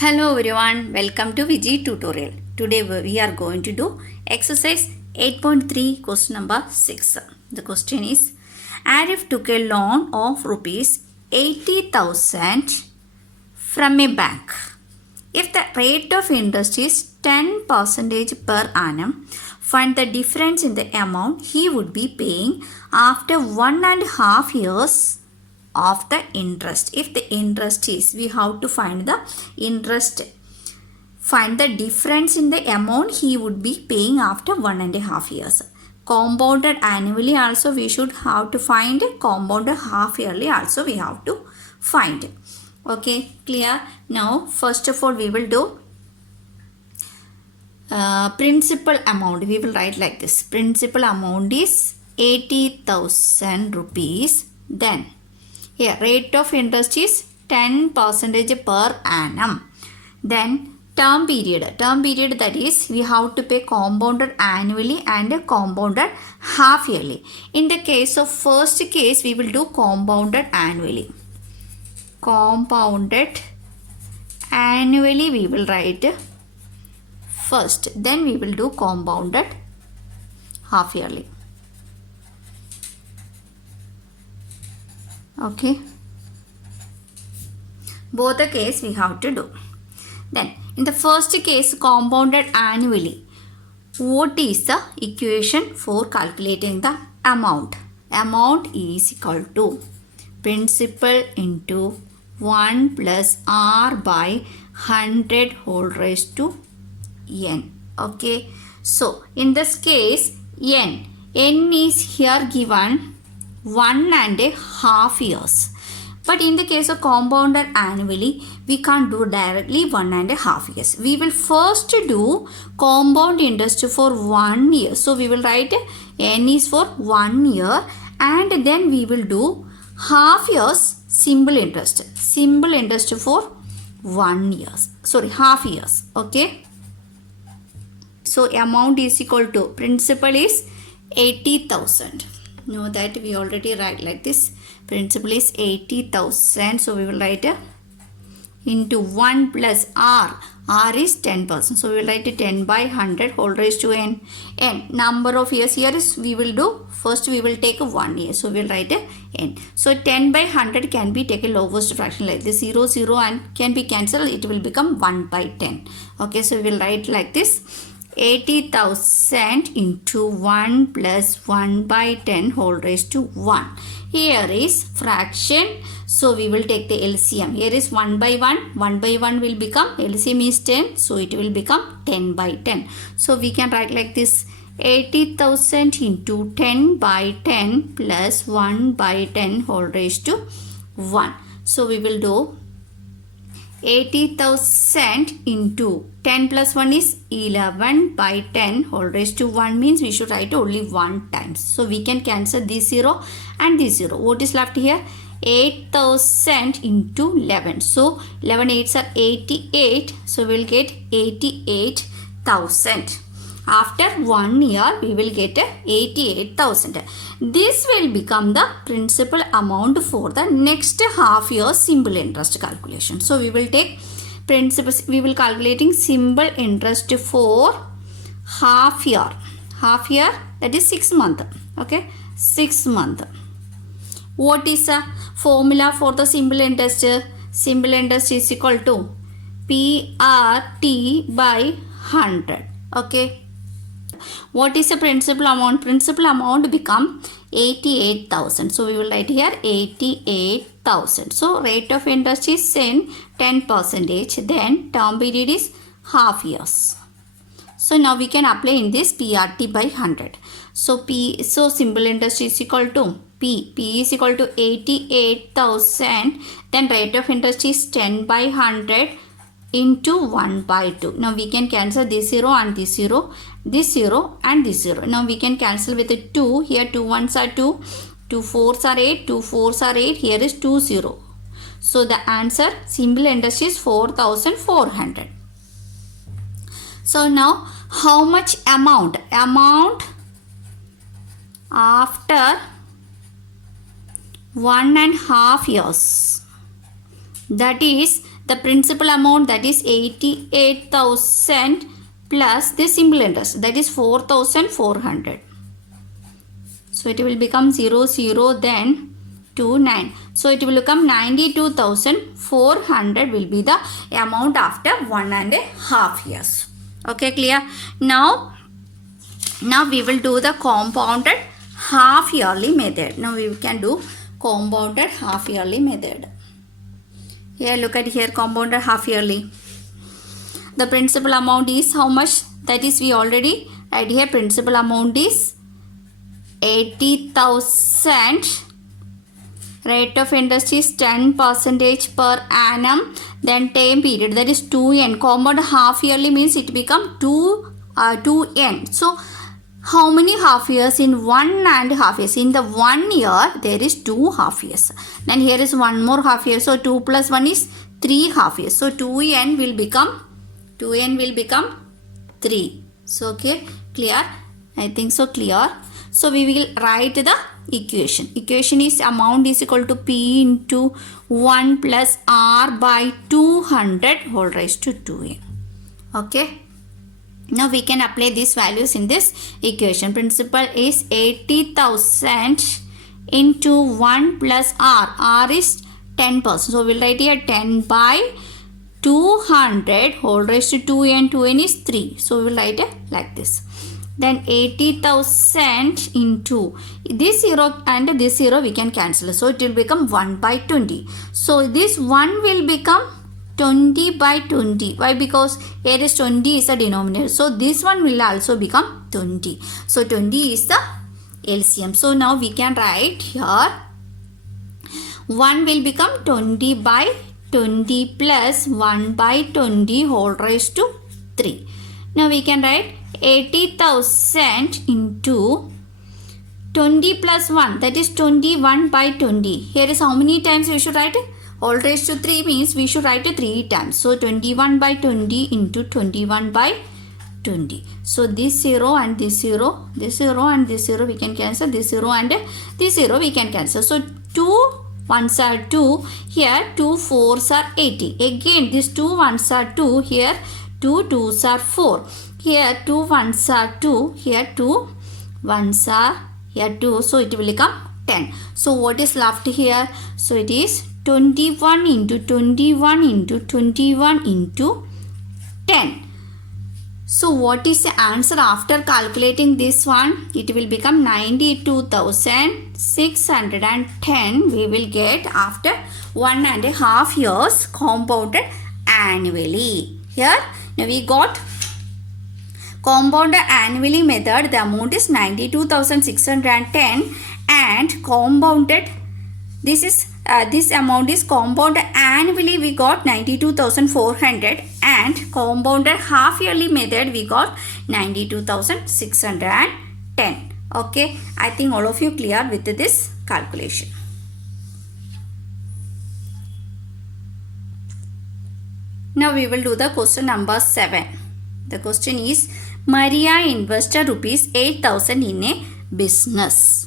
Hello everyone, welcome to Viji tutorial. Today we are going to do exercise 8.3 question number 6. The question is, Arif took a loan of rupees 80,000 from a bank. If the rate of interest is 10% per annum, find the difference in the amount he would be paying after 1.5 years of the interest. If the interest is, we have to find the interest, find the difference in the amount he would be paying after 1.5 years. Compounded annually also we should have to find, compounded half yearly also we have to find. Okay, clear? Now first of all we will do principal amount. We will write like this: principal amount is 80,000 rupees. Then here rate of interest is 10% per annum. Then term period, that is we have to pay compounded annually and compounded half yearly. In the case of first case we will do compounded annually. Compounded annually we will write first, then we will do compounded half yearly. Okay, both the case we have to do. Then in the first case, compounded annually, what is the equation for calculating the amount? Amount is equal to principal into 1 plus r by 100 whole raised to n. Okay, so in this case n is here given 1.5 years, but in the case of compounded annually we can't do directly 1.5 years. We will first do compound interest for 1 year, so we will write n is for 1 year, and then we will do half years simple interest for 1 year, sorry, half years. Okay, so amount is equal to, principal is 80,000. Know that we already write like this. Principal is 80,000, so we will write into 1 plus r. R is 10%, so we will write 10 by 100 whole raised to n. Number of years here is, we will do first we will take 1 year, so we will write n. So 10 by 100 can be taken lowest fraction like this, 0 0 and can be cancelled, it will become 1 by 10. Okay, so we will write like this: 80,000 into 1 plus 1 by 10 whole raised to 1. Here is fraction, so we will take the LCM. Here is 1 by 1. 1 by 1 will become, LCM is 10, so it will become 10 by 10. So we can write like this: 80,000 into 10 by 10 plus 1 by 10 whole raised to 1. So we will do 80,000 into 10 plus 1 is 11 by 10 whole raised to 1, means we should write only 1 times. So we can cancel this 0 and this 0. What is left here? 8,000 into 11. So 11 8s are 88. So we will get 88,000. After 1 year we will get 88,000. This will become the principal amount for the next half year simple interest calculation. So we will take principal, we will calculating simple interest for half year. Half year, that is 6 months. Okay, 6 months. What is the formula for the simple interest? Simple interest is equal to PRT by 100. Okay. What is the principal amount? Principal amount become 88,000. So we will write here 88,000. So rate of interest is 10%. Then term period is half years. So now we can apply in this PRT by 100. So simple interest is equal to P is equal to 88,000. Then rate of interest is 10 by 100 into 1 by 2. Now we can cancel this 0 and this 0, this 0 and this 0. Now we can cancel with the 2. Here 2 1s are 2, 2 4s are 8, 2 4s are 8. Here is 2 0. So the answer simple interest is 4,400. So now how much amount? Amount after 1.5 years. That is the principal amount, that is 88,000 plus the simple interest, that is 4,400. So it will become 0, 0, then 2, 9. So it will become 92,400 will be the amount after 1.5 years. Okay, clear? Now we will do the compounded half yearly method. Now we can do compounded half yearly method. Here, look at here, compounded half yearly. The principal amount is how much? That is, we already write here, principal amount is 80,000. Rate of interest is 10% per annum. Then time period, that is 2n. Compound half yearly means it become 2n. So how many half years in 1.5 years? In the 1 year, there is 2 half years. Then here is one more half year. So 2 plus 1 is 3 half years. So 2n will become 3. So okay, clear? I think so, clear. So we will write the equation. Equation is amount is equal to P into 1 plus R by 200 whole raised to 2n. Okay. Now we can apply these values in this equation. Principal is 80,000 into 1 plus R. R is 10%. So we'll write here 10 by 200 whole raised to 2n. 2n is 3. So we'll write it like this. Then 80,000 into this 0 and this 0 we can cancel. So it will become 1 by 20. So this 1 will become 20 by 20. Why? Because here is 20 is the denominator. So this one will also become 20. So 20 is the LCM. So now we can write here 1 will become 20 by 20 plus 1 by 20 whole raised to 3. Now we can write 80,000 into 20 plus 1, that is 21 by 20. Here is how many times we should write it? Whole raised to 3 means we should write it 3 times. So 21 by 20 into 21 by 20. So this 0 and this 0, this 0 and this 0 we can cancel. This 0 and this 0 we can cancel. So 2 1s are 2. Here 2 4s are 80. Again this 2 1s are 2. Here 2 2s are 4. Here 2 1s are 2. Here 2 1s are here 2. So it will become 10. So what is left here? So it is 21 into 21 into 21 into 10. So what is the answer after calculating this one? It will become 92,610 we will get after 1.5 years compounded annually. Here now we got compounded annually method. The amount is 92,610 and compounded this amount is compounded annually we got 92,400 and compounded half yearly method we got 92,610. Okay, I think all of you clear with this calculation. Now we will do the question number 7. The question is, Maria invested rupees 8,000 in a business.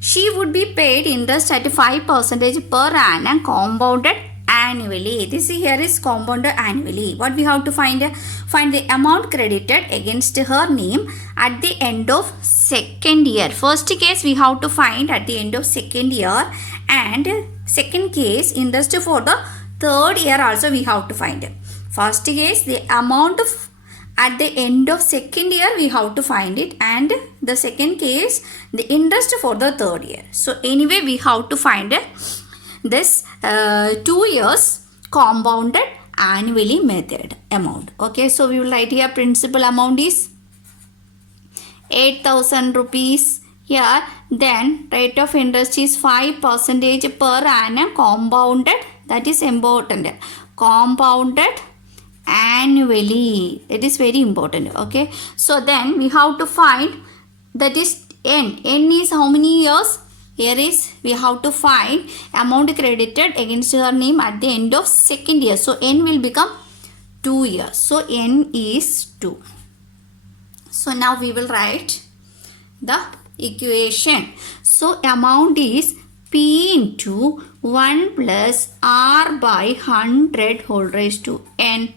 She would be paid interest at 5% per annum compounded annually. This here is compounded annually. What we have to find? Find the amount credited against her name at the end of second year. First case we have to find at the end of second year, and second case interest for the third year also we have to find. First case the amount of at the end of second year we have to find it, and the second case the interest for the third year. So anyway we have to find this 2 years compounded annually method amount. Okay, so we will write here principal amount is 8,000 rupees here. Then rate of interest is 5% per annum compounded, that is important, compounded annually. It is very important. Okay, so then we have to find, that is n. N is how many years? Here is we have to find amount credited against her name at the end of second year. So n will become 2 years. So n is 2. So now we will write the equation. So amount is P into 1 plus R by 100 whole raised to N.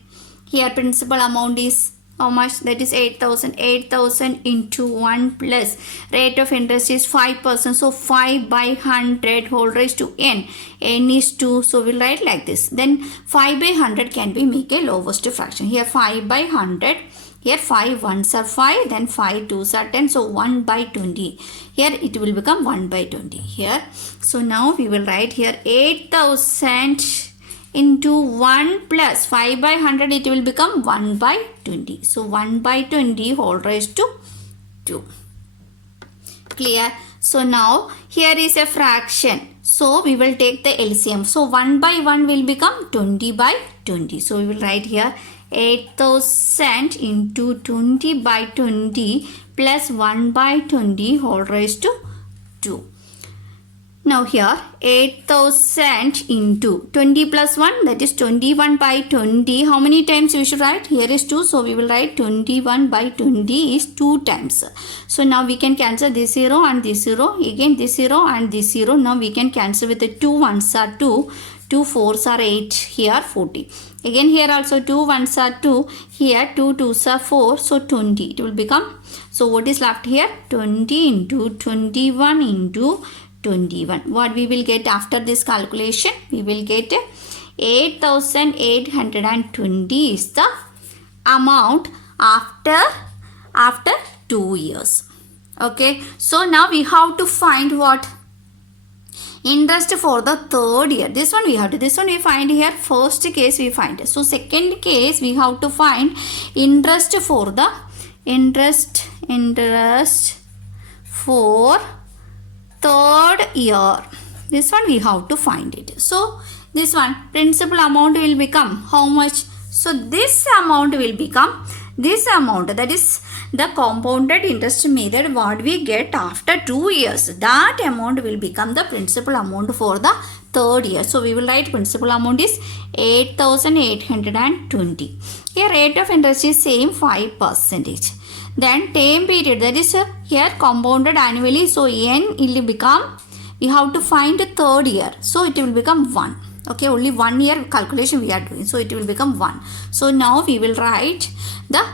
Here principal amount is how much? That is 8,000. 8,000 into 1 plus rate of interest is 5%. So 5 by 100 whole raised to N. N is 2. So we'll write like this. Then 5 by 100 can be make a lowest fraction. Here 5 by 100. Here 5 ones are 5, then 5 twos are 10, so 1 by 20. Here it will become 1 by 20 here. So now we will write here 8,000 into 1 plus 5 by 100, it will become 1 by 20. So 1 by 20 whole raised to 2. Clear? So now here is a fraction. So we will take the LCM. So 1 by 1 will become 20 by 20. So we will write here 8,000 into 20 by 20 plus 1 by 20 whole raised to 2. Now here 8,000 into 20 plus 1, that is 21 by 20. How many times we should write? Here is 2. So we will write 21 by 20 is 2 times. So now we can cancel this 0 and this 0. Again this 0 and this 0. Now we can cancel with the 2 ones are 2. 2 fours are 8. Here 40. Again here also 2 ones are 2. Here 2 twos are 4. So 20. It will become. So what is left here? 20 into 21 into 21. What we will get after this calculation? We will get 8,820 is the amount after 2 years. Okay. So now we have to find what? Interest for the third year. This one we have to. This one we find here. First case we find. So second case we have to find interest for the interest for third year. This one we have to find it. So this one principal amount will become how much? So this amount will become this amount, that is the compounded interest method what we get after 2 years. That amount will become the principal amount for the third year. So we will write principal amount is 8,820. Here rate of interest is same 5%. Then time period, that is here compounded annually. So N will become, we have to find the third year. So it will become 1. Okay, only 1 year calculation we are doing. So it will become 1. So now we will write the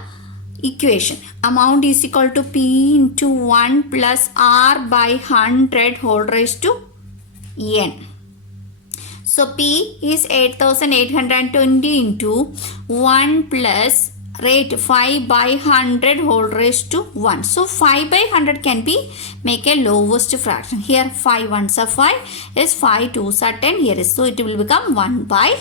equation. Amount is equal to P into 1 plus R by 100 whole raised to N. So P is 8,820 into 1 plus rate 5 by 100 whole raised to 1. So 5 by 100 can be make a lowest fraction. Here 5 ones are 5 is 5 twos are 10 here is. So it will become 1 by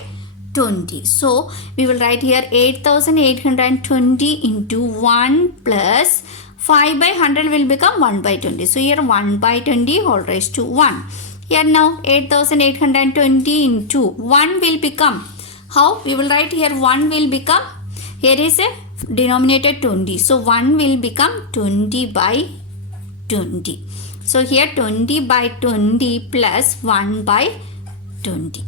20. So we will write here 8,820 into 1 plus 5 by 100 will become 1 by 20. So here 1 by 20 whole raised to 1. Here now 8,820 into 1 will become, how? We will write here 1 will become, here is a denominator 20. So 1 will become 20 by 20. So here 20 by 20 plus 1 by 20.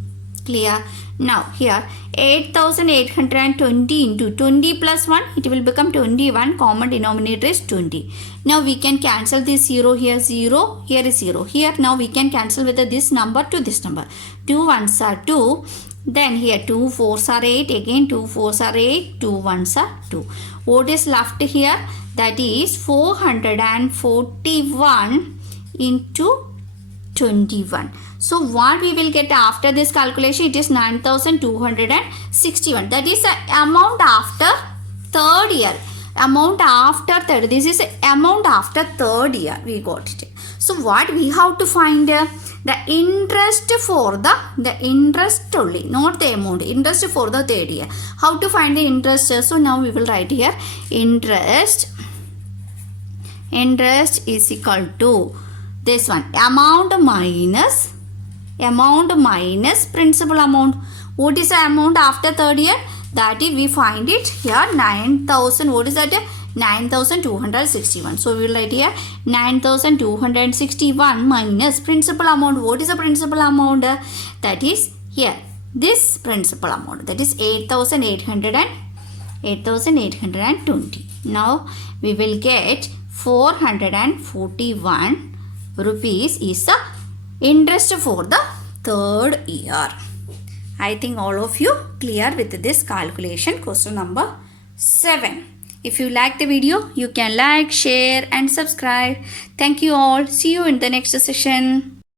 Clear? Now here 8,820 into 20 plus 1, it will become 21. Common denominator is 20. Now we can cancel this 0 here, 0 here is 0. Here now we can cancel with this number to this number. 2 ones are 2. Then here 2 fours are 8. Again 2 fours are 8. 2 ones are 2. What is left here? That is 441 into 21. So what we will get after this calculation? It is 9,261. That is the amount after third year. Amount after third. This is amount after third year. We got it. So what we have to find? The interest for the interest only, not the amount. Interest for the third year. How to find the interest? So now we will write here interest is equal to this one, amount minus principal amount. What is the amount after third year? That is, we find it here 9,000. What is that? 9,261. So we will write here 9,261 minus principal amount. What is the principal amount? That is here this principal amount, that is 8,820. Now we will get 441 rupees is the interest for the third year. I think all of you clear with this calculation question number 7. If you like the video, you can like, share and subscribe. Thank you all. See you in the next session.